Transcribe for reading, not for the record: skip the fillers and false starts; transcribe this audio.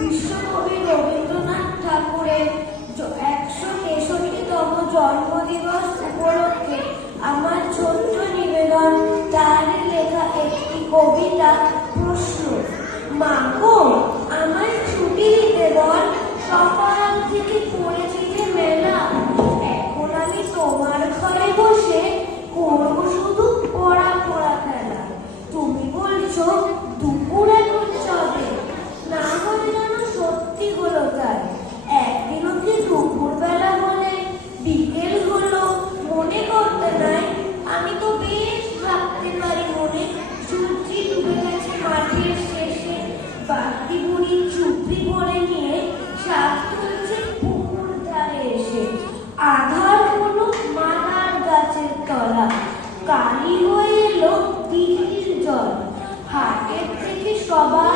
বিশ্বকবি রবীন্দ্রনাথ ঠাকুরের 163তম জন্মদিবস উপলক্ষে আমার ছোট্ট নিবেদন তার লেখা একটি কবিতা। প্রশ্ন: মা গো, আমার ছুটি দিতে বল, সকাল থেকে পড়েছি যে মেলা। এখন আমি তোমার ঘরে বসে করবো শুধু পড়া পড়া খেলা। তুমি বলছো দুপুর এখন চলে, না হলে যেন সত্যি হলো তাই। একদিনও কি দুপুর বেলা হলে বিকেল হলো মনে করতে নাই? আমি তো বেশ ভাবতে পারি মনে। সূর্যি ডুবে গেছে মাঠের শেষে, বাকি বুড়ি চুপড়ি পরে নিয়ে শাক তুলছে পুকুর ধারে এসে। আধার হলো মাদার গাছের তলা, কালি হয়ে এলো দিঘির জল। হাটের থেকে সবাই